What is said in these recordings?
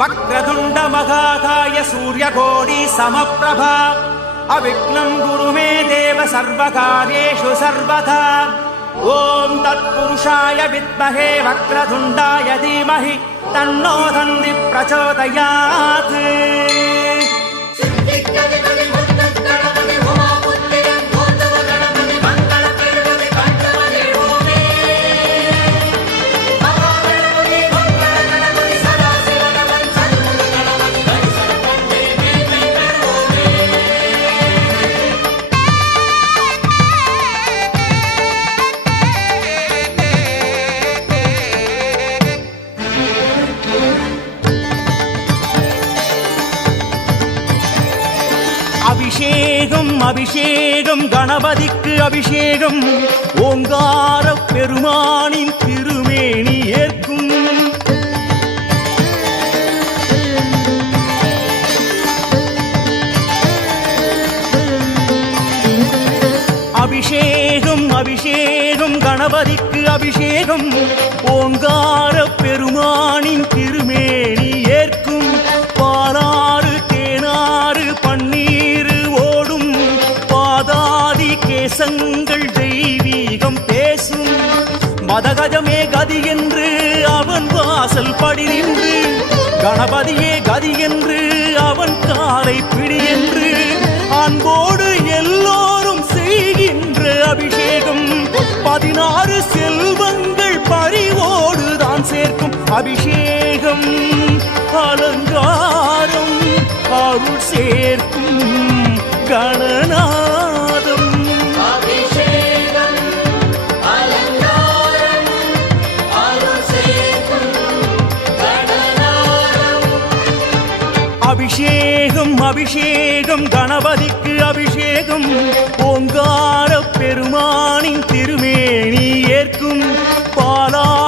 वक्रतुण्ड महाकाय सूर्यकोटि समप्रभा अविघ्नं गुरु मे देव सर्वकार्येषु सर्वथा ॐ तत्पुरुषाय विद्महे वक्रतुण्डाय धीमहि तन्नो दन्ति प्रचोदयात् அபிஷேகம் அபிஷேகம் கணபதிக்கு அபிஷேகம். ஓங்கார பெருமானின் திருமேனி ஏற்கும். அபிஷேகம் அபிஷேகம் கணபதிக்கு அபிஷேகம். ஓங்கார பெருமானின் திருமேனி உங்கள் தெய்வீகம் பேசும். மதகஜமே கதி என்று அவன் வாசல் படி நின்று. கணபதியே கதி என்று அவன் காலை பிடி என்று அன்போடு எல்லோரும் செய்கின்ற அபிஷேகம். பதினாறு செல்வங்கள் பறிவோடு தான் சேர்க்கும் அபிஷேகம். அலங்காரம் அருள் சேர்க்கும் கணனா அபிஷேகம் அபிஷேகம் கணபதிக்கு அபிஷேகம். ஓங்கார பெருமானின் திருமேனி ஏற்கும் பாலா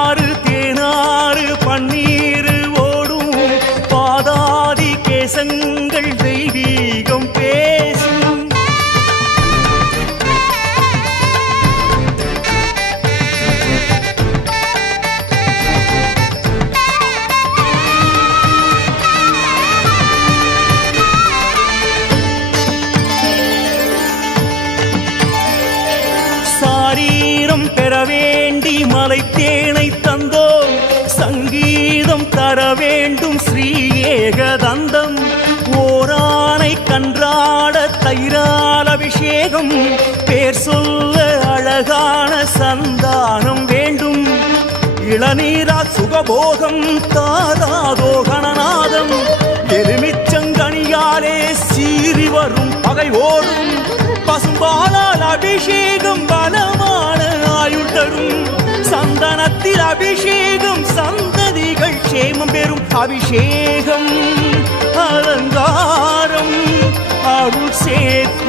கன்றாட அபிஷேகம் பேர் சொல்ல அழகான சந்தானம் வேண்டும். இளநீரா சுகபோகம் தாராதோ கணநாதம் எலுமிச்சங்கனியாலே சீறி வரும் பகை ஓடும் பசும்பாலால் அபிஷேகம் பலமான ஆயுள் தரும். சந்தனத்தில் அபிஷேகம் சந்ததிகள் க்ஷேமம் பெறும். அபிஷேகம் அருள்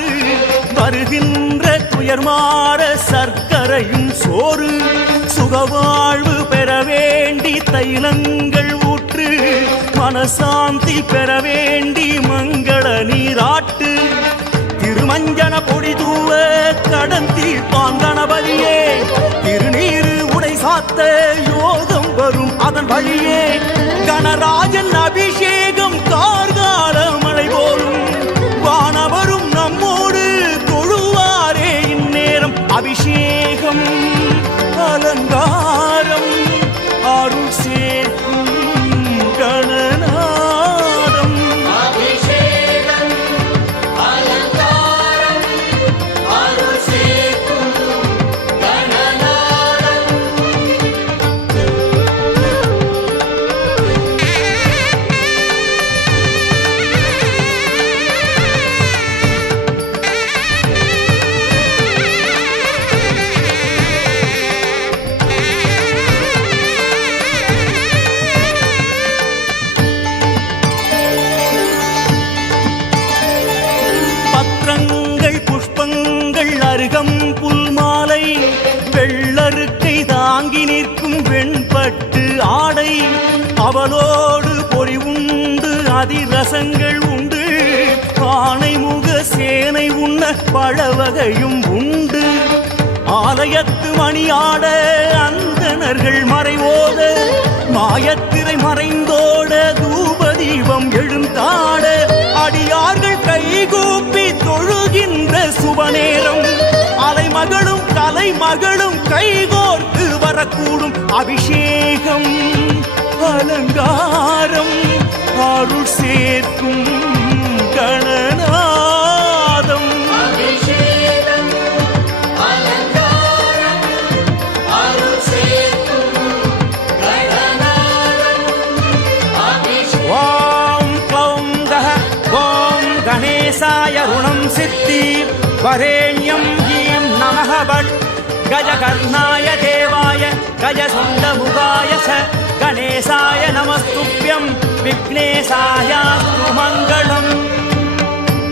சாறு வருகின்ற துயர் மாற சர்க்கரையும் சோறு. சுகவாழ்வு பெற வேண்டி தைலங்கள் ஊற்று மனசாந்தி பெற வேண்டி மங்கள நீராட்டு. திருமஞ்சன பொடி தூவ கடன் தீர்ப்பான் கணபதியே திருநீரு உடை சாத்த யோகம் வரும் அதன் வழியே. கணராஜன் அபிஷேகம் வெள்ளம் புல்மாலை வெள்ளருக்கை தாங்கி நிற்கும் வெண்பட்டு ஆடை. அவளோடு பொறி உண்டு அதிரசங்கள் உண்டு. காணை முக சேனை உண்ண பழவகையும் உண்டு. ஆலயத்து மணியாட அந்தனர்கள் மறைவோட மாயத்திரை மறைந்தோட அபிஷேகம் அலங்காரம் அருள் சேர்க்கும் கணநாதம். ஓம் க்ளௌம் கஹ ஓம் கணேசாய ருணம் சித்தி வரேண்யம் ஹீம் நமः பட். గజకర్ణాయ దేవాయ గజసండముగాయ స గణేశాయ నమస్తుభ్యం విఘ్నేశాయాస్తు మంగళం